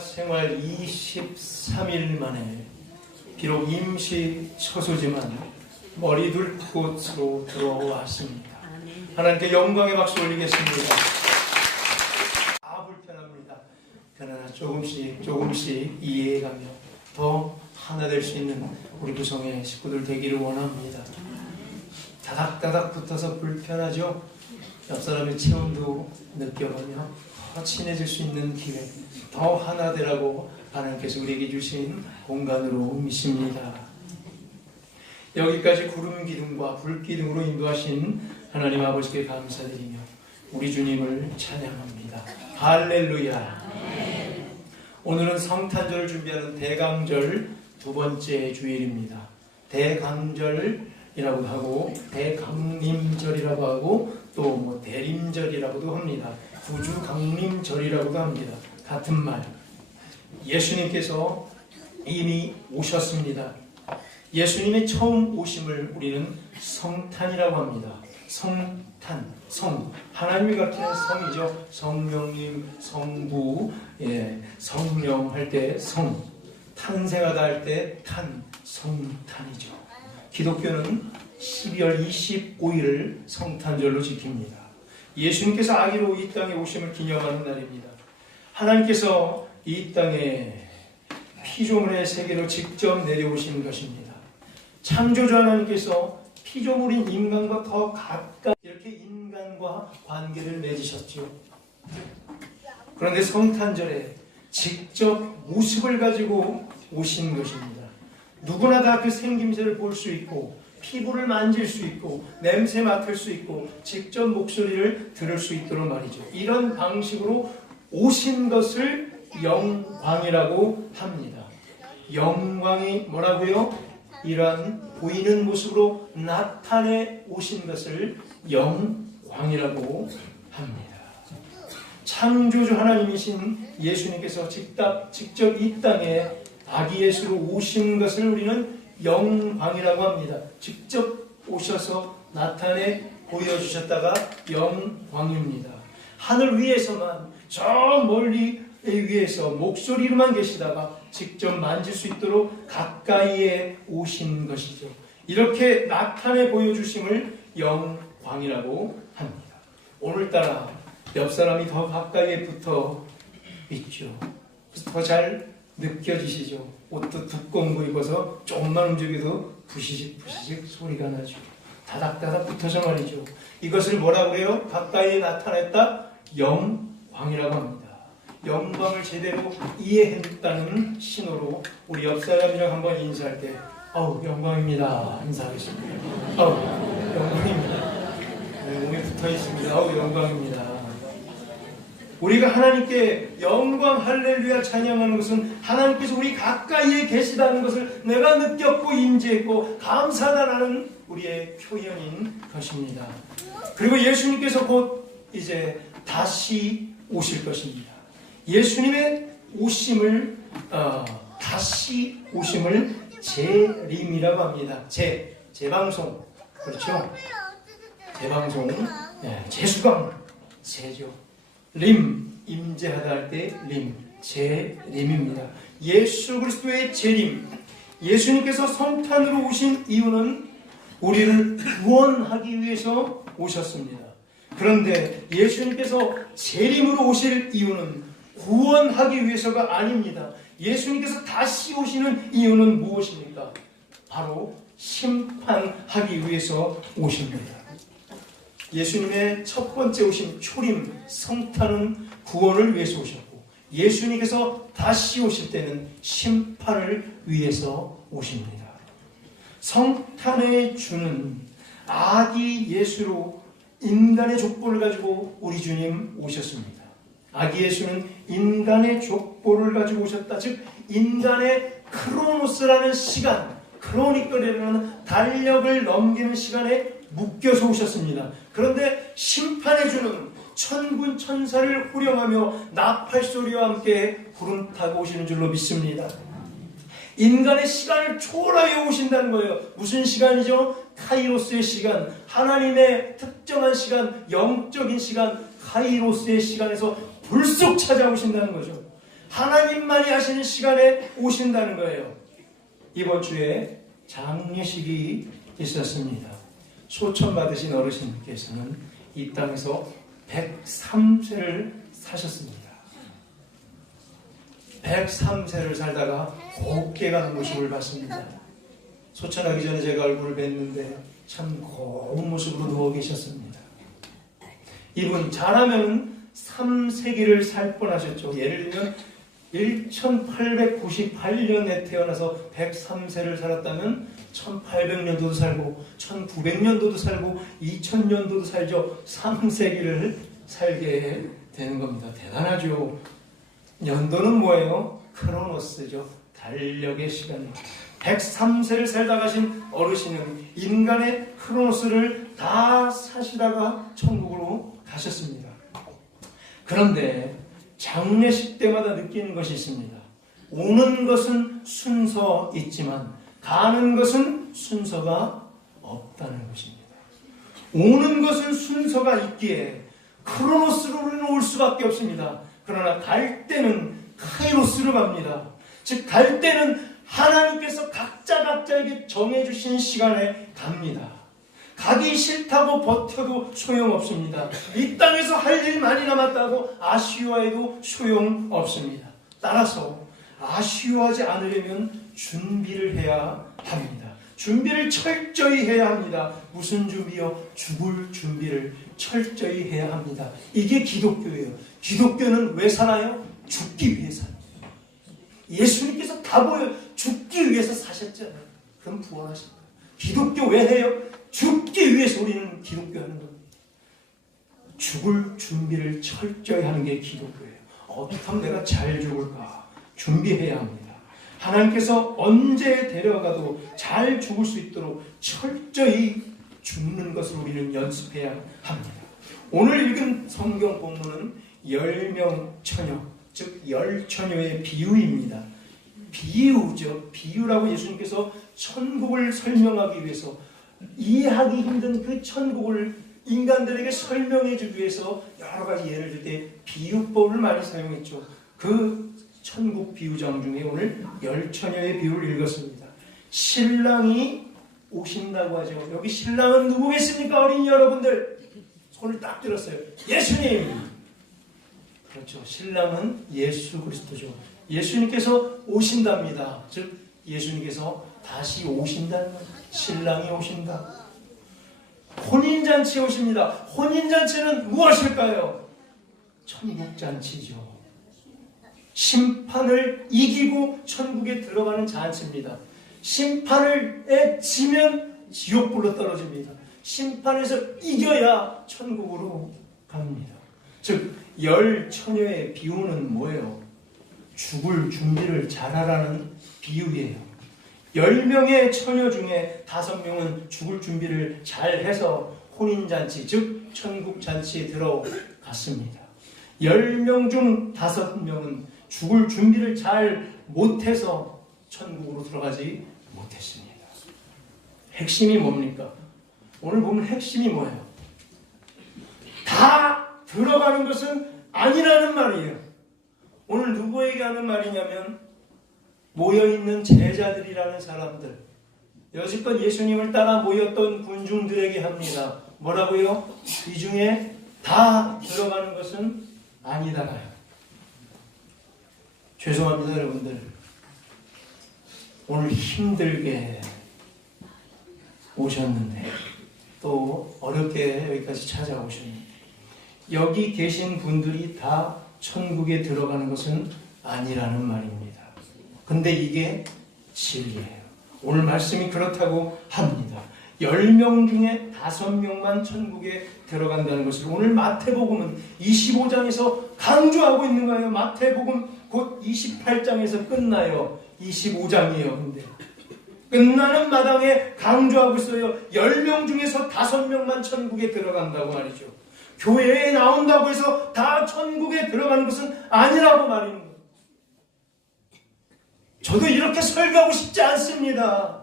생활 23일 만에 비록 임시 처소지만 머리둘 곳으로 들어왔습니다. 하나님께 영광의 박수 올리겠습니다. 다 불편합니다. 그러나 조금씩 이해해가며 더 하나 될 수 있는 우리 구성의 식구들 되기를 원합니다. 다닥다닥 붙어서 불편하죠? 옆 사람의 체온도 느껴가며 더 친해질 수 있는 기회, 더 하나 되라고 하나님께서 우리에게 주신 공간으로 믿습니다. 여기까지 구름 기둥과 불 기둥으로 인도하신 하나님 아버지께 감사드리며 우리 주님을 찬양합니다. 할렐루야. 오늘은 성탄절을 준비하는 대강절 두 번째 주일입니다. 대강절이라고 하고 대강림절이라고 하고 또 대림절이라고도 합니다. 구주강림절이라고도 합니다. 같은 말. 예수님께서 이미 오셨습니다. 예수님의 처음 오심을 우리는 성탄이라고 합니다. 성탄, 성, 하나님이 가르치는 성이죠. 성령님, 성부, 성령 할 때 성, 탄생하다 할 때 탄, 성탄이죠. 기독교는 12월 25일을 성탄절로 지킵니다. 예수님께서 아기로 이 땅에 오심을 기념하는 날입니다. 하나님께서 이 땅에 피조물의 세계로 직접 내려오신 것입니다. 창조주 하나님께서 피조물인 인간과 더 가까이 이렇게 인간과 관계를 맺으셨죠. 그런데 성탄절에 직접 모습을 가지고 오신 것입니다. 누구나 다 그 생김새를 볼 수 있고 피부를 만질 수 있고 냄새 맡을 수 있고 직접 목소리를 들을 수 있도록 말이죠. 이런 방식으로 오신 것을 영광이라고 합니다. 영광이 뭐라고요? 이러한 보이는 모습으로 나타내 오신 것을 영광이라고 합니다. 창조주 하나님이신 예수님께서 직접 이 땅에 아기 예수로 오신 것을 우리는 영광이라고 합니다. 직접 오셔서 나타내 보여주셨다가 영광입니다. 하늘 위에서만 저 멀리 위에서 목소리로만 계시다가 직접 만질 수 있도록 가까이에 오신 것이죠. 이렇게 나타내 보여주심을 영광이라고 합니다. 오늘따라 옆 사람이 더 가까이에 붙어 있죠. 더 잘 느껴지시죠. 옷도 두꺼운 거 입어서 조금만 움직여도 부시직 소리가 나죠. 다닥다닥 붙어서 말이죠. 이것을 뭐라고 해요? 가까이에 나타냈다? 영광이라고 합니다. 영광을 제대로 이해했다는 신호로 우리 옆 사람이랑 한번 인사할 때 영광입니다 인사하겠습니다. 영광입니다. 몸에 붙어 있습니다. 영광입니다. 우리가 하나님께 영광 할렐루야 찬양하는 것은 하나님께서 우리 가까이에 계시다는 것을 내가 느꼈고 인지했고 감사하다는 우리의 표현인 것입니다. 그리고 예수님께서 곧 이제 다시 오실 것입니다. 예수님의 오심을 다시 오심을 재림이라고 합니다. 재방송, 그렇죠? 재방송, 재수강, 재죠. 림, 임재하다 할 때 림, 재림입니다. 예수 그리스도의 재림. 예수님께서 성탄으로 오신 이유는 우리를 구원하기 위해서 오셨습니다. 그런데 예수님께서 재림으로 오실 이유는 구원하기 위해서가 아닙니다. 예수님께서 다시 오시는 이유는 무엇입니까? 바로 심판하기 위해서 오십니다. 예수님의 첫 번째 오심 초림 성탄은 구원을 위해서 오셨고 예수님께서 다시 오실 때는 심판을 위해서 오십니다. 성탄의 주는 아기 예수로 인간의 족보를 가지고 우리 주님 오셨습니다. 아기 예수는 인간의 족보를 가지고 오셨다. 즉 인간의 크로노스라는 시간, 크로니컬이라는 달력을 넘기는 시간에 묶여서 오셨습니다. 그런데 심판의 주는 천군 천사를 후령하며 나팔소리와 함께 구름 타고 오시는 줄로 믿습니다. 인간의 시간을 초월하여 오신다는 거예요. 무슨 시간이죠? 카이로스의 시간, 하나님의 특정한 시간, 영적인 시간, 카이로스의 시간에서 불쑥 찾아오신다는 거죠. 하나님만이 하시는 시간에 오신다는 거예요. 이번 주에 장례식이 있었습니다. 소천 받으신 어르신께서는 이 땅에서 103세를 사셨습니다. 103세를 살다가 곱게 가는 모습을 봤습니다. 소천하기 전에 제가 얼굴을 뵀는데 참 고운 모습으로 누워 계셨습니다. 이분 잘하면 3세기를 살 뻔하셨죠. 예를 들면 1898년에 태어나서 103세를 살았다면 1800년도도 살고 1900년도도 살고 2000년도도 살죠. 3세기를 살게 되는 겁니다. 대단하죠. 연도는 뭐예요? 크로노스죠. 달력의 시간입니다. 103세를 살다 가신 어르신은 인간의 크로노스를 다 사시다가 천국으로 가셨습니다. 그런데 장례식 때마다 느끼는 것이 있습니다. 오는 것은 순서 있지만 가는 것은 순서가 없다는 것입니다. 오는 것은 순서가 있기에 크로노스로는 올 수밖에 없습니다. 그러나 갈 때는 카이로스로 갑니다. 즉 갈 때는 하나님께서 각자에게 정해주신 시간에 갑니다. 가기 싫다고 버텨도 소용없습니다. 이 땅에서 할 일 많이 남았다고 아쉬워해도 소용없습니다. 따라서 아쉬워하지 않으려면 준비를 해야 합니다. 준비를 철저히 해야 합니다. 무슨 준비요? 죽을 준비를 철저히 해야 합니다. 이게 기독교예요. 기독교는 왜 사나요? 죽기 위해서. 예수님께서 다 보여 죽기 위해서 사셨잖아요. 그럼 부활하신 거예요. 기독교 왜 해요? 죽기 위해서 우리는 기독교 하는 겁니다. 죽을 준비를 철저히 하는 게 기독교예요. 어떻게 하면 내가 잘 죽을까? 준비해야 합니다. 하나님께서 언제 데려가도 잘 죽을 수 있도록 철저히 죽는 것을 우리는 연습해야 합니다. 오늘 읽은 성경 본문은 10명 처녀, 즉 10처녀의 비유입니다. 비유죠. 비유라고 예수님께서 천국을 설명하기 위해서 이해하기 힘든 그 천국을 인간들에게 설명해 주기 위해서 여러 가지 예를 들 때 비유법을 많이 사용했죠. 그 천국 비유장 중에 오늘 10처녀의 비유를 읽었습니다. 신랑이 오신다고 하죠. 여기 신랑은 누구겠습니까? 어린이 여러분들 손을 딱 들었어요. 예수님. 그렇죠. 신랑은 예수 그리스도죠. 예수님께서 오신답니다. 즉 예수님께서 다시 오신다는 거죠. 신랑이 오신다. 혼인잔치에 오십니다. 혼인잔치는 무엇일까요? 천국잔치죠. 심판을 이기고 천국에 들어가는 잔치입니다. 심판을 지면 지옥불로 떨어집니다. 심판에서 이겨야 천국으로 갑니다. 즉 10처녀의 비유는 뭐예요? 죽을 준비를 잘하라는 비유예요. 10명의 처녀 중에 5명은 죽을 준비를 잘해서 혼인잔치, 즉 천국잔치에 들어갔습니다. 10명 중 5명은 죽을 준비를 잘 못해서 천국으로 들어가지 못했습니다. 핵심이 뭡니까? 오늘 보면 핵심이 뭐예요? 다 들어가는 것은 아니라는 말이에요. 오늘 누구에게 하는 말이냐면 모여있는 제자들이라는 사람들, 여지껏 예수님을 따라 모였던 군중들에게 합니다. 뭐라고요? 이 중에 다 들어가는 것은 아니다라요. 죄송합니다 여러분들. 오늘 힘들게 오셨는데 또 어렵게 여기까지 찾아오셨는데 여기 계신 분들이 다 천국에 들어가는 것은 아니라는 말입니다. 근데 이게 진리예요. 오늘 말씀이 그렇다고 합니다. 10명 중에 5명만 천국에 들어간다는 것을 오늘 마태복음은 25장에서 강조하고 있는 거예요. 마태복음 곧 28장에서 끝나요. 25장이에요. 근데 끝나는 마당에 강조하고 있어요. 10명 중에서 5명만 천국에 들어간다고 말이죠. 교회에 나온다고 해서 다 천국에 들어가는 것은 아니라고 말하는 거예요. 저도 이렇게 설교하고 싶지 않습니다.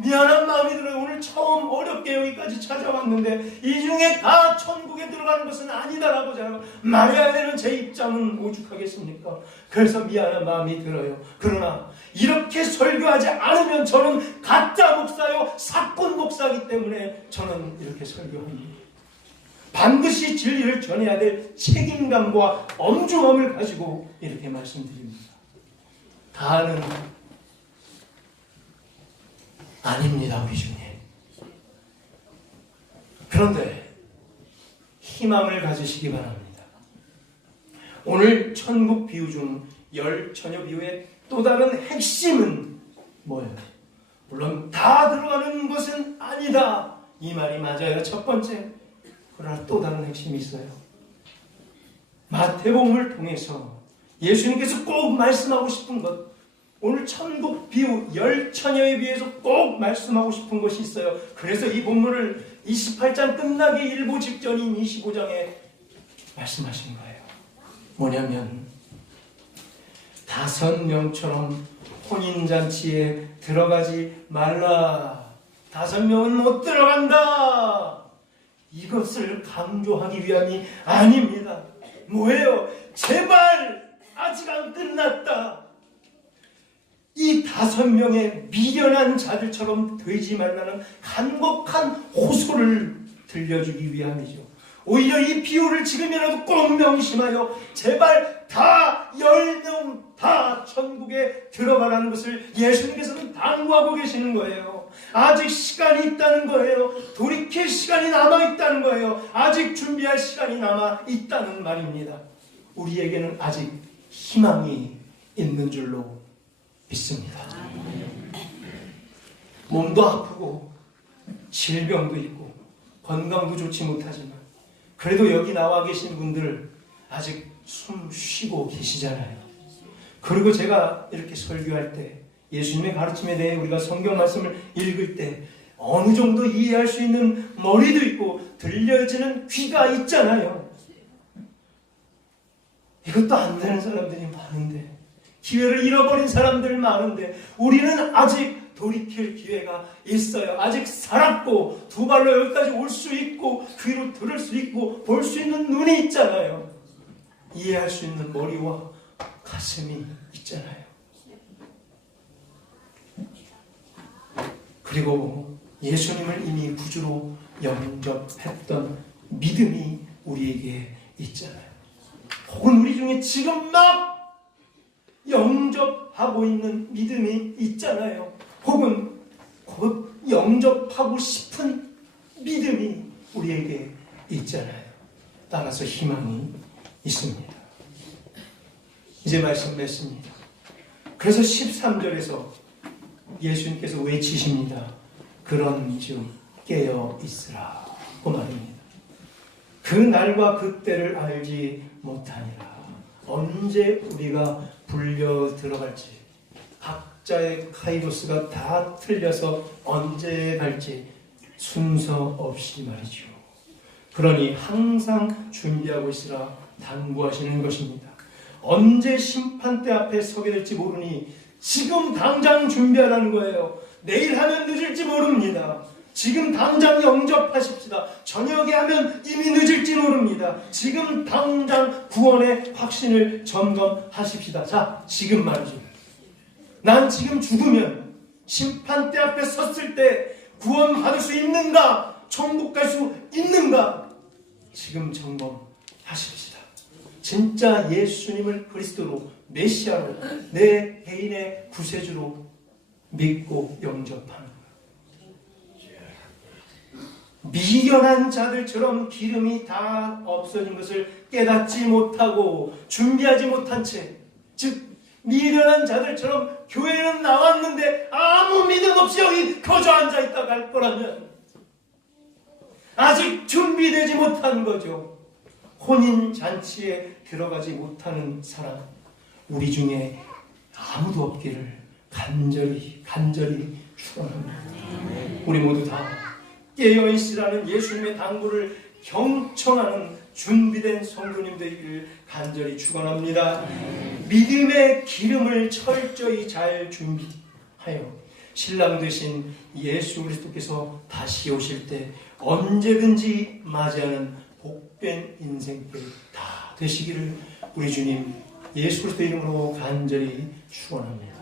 미안한 마음이 들어요. 오늘 처음 어렵게 여기까지 찾아왔는데 이 중에 다 천국에 들어가는 것은 아니다라고 제가 말해야 되는 제 입장은 오죽하겠습니까? 그래서 미안한 마음이 들어요. 그러나 이렇게 설교하지 않으면 저는 가짜 목사요, 사건 목사이기 때문에 저는 이렇게 설교합니다. 반드시 진리를 전해야 될 책임감과 엄중함을 가지고 이렇게 말씀드립니다. 다는 아닙니다, 우리 주님. 그런데 희망을 가지시기 바랍니다. 오늘 천국 비유 중 열 처녀 비유의 또 다른 핵심은 뭐예요? 물론 다 들어가는 것은 아니다, 이 말이 맞아요, 첫 번째. 그러나 또 다른 핵심이 있어요. 마태복음을 통해서 예수님께서 꼭 말씀하고 싶은 것, 오늘 천국 비유, 열 처녀에 비해서 꼭 말씀하고 싶은 것이 있어요. 그래서 이 본문을 28장 끝나기 일보 직전인 25장에 말씀하신 거예요. 뭐냐면 5명처럼 혼인잔치에 들어가지 말라. 5명은 못 들어간다. 이것을 강조하기 위함이 아닙니다. 뭐예요? 제발 아직 안 끝났다. 이 5명의 미련한 자들처럼 되지 말라는 간곡한 호소를 들려주기 위함이죠. 오히려 이 비유를 지금이라도 꼭 명심하여 제발 다 10명 다 천국에 들어가라는 것을 예수님께서는 당부하고 계시는 거예요. 아직 시간이 있다는 거예요. 돌이킬 시간이 남아있다는 거예요. 아직 준비할 시간이 남아있다는 말입니다. 우리에게는 아직 희망이 있는 줄로 믿습니다. 몸도 아프고 질병도 있고 건강도 좋지 못하지만 그래도 여기 나와 계신 분들 아직 숨 쉬고 계시잖아요. 그리고 제가 이렇게 설교할 때 예수님의 가르침에 대해 우리가 성경 말씀을 읽을 때 어느 정도 이해할 수 있는 머리도 있고 들려지는 귀가 있잖아요. 이것도 안 되는 사람들이 많은데, 기회를 잃어버린 사람들 많은데 우리는 아직 돌이킬 기회가 있어요. 아직 살았고 두 발로 여기까지 올 수 있고 귀로 들을 수 있고 볼 수 있는 눈이 있잖아요. 이해할 수 있는 머리와 가슴이 있잖아요. 그리고 예수님을 이미 구주로 영접했던 믿음이 우리에게 있잖아요. 혹은 우리 중에 지금 막 영접하고 있는 믿음이 있잖아요. 혹은 곧 영접하고 싶은 믿음이 우리에게 있잖아요. 따라서 희망이 있습니다. 이제 말씀 맺습니다. 그래서 13절에서 예수님께서 외치십니다. 그런즉 깨어 있으라고 말입니다. 그 날과 그 때를 알지 못하니라. 언제 우리가 불려 들어갈지, 각자의 카이로스가 다 틀려서 언제 갈지 순서 없이 말이죠. 그러니 항상 준비하고 있으라 당부하시는 것입니다. 언제 심판대 앞에 서게 될지 모르니 지금 당장 준비하라는 거예요. 내일 하면 늦을지 모릅니다. 지금 당장 영접하십시다. 저녁에 하면 이미 늦을지 모릅니다. 지금 당장 구원의 확신을 점검하십시다. 자, 지금 말이죠. 난 지금 죽으면 심판대 앞에 섰을 때 구원 받을 수 있는가? 천국 갈 수 있는가? 지금 점검하십시다. 진짜 예수님을 그리스도로, 메시아로, 내 개인의 구세주로 믿고 영접하는 거예요. 미련한 자들처럼 기름이 다 없어진 것을 깨닫지 못하고 준비하지 못한 채, 즉 미련한 자들처럼 교회는 나왔는데 아무 믿음 없이 여기 거저 앉아있다 갈 거라면 아직 준비되지 못한 거죠. 혼인잔치에 들어가지 못하는 사람, 우리 중에 아무도 없기를 간절히 축원합니다. 우리 모두 다 깨어있으라는 예수님의 당부를 경청하는 준비된 성도님 되기를 간절히 축원합니다. 믿음의 기름을 철저히 잘 준비하여 신랑 되신 예수 그리스도께서 다시 오실 때 언제든지 맞이하는 복된 인생길 다 되시기를 우리 주님 예수 그리스도 이름으로 간절히 축원합니다.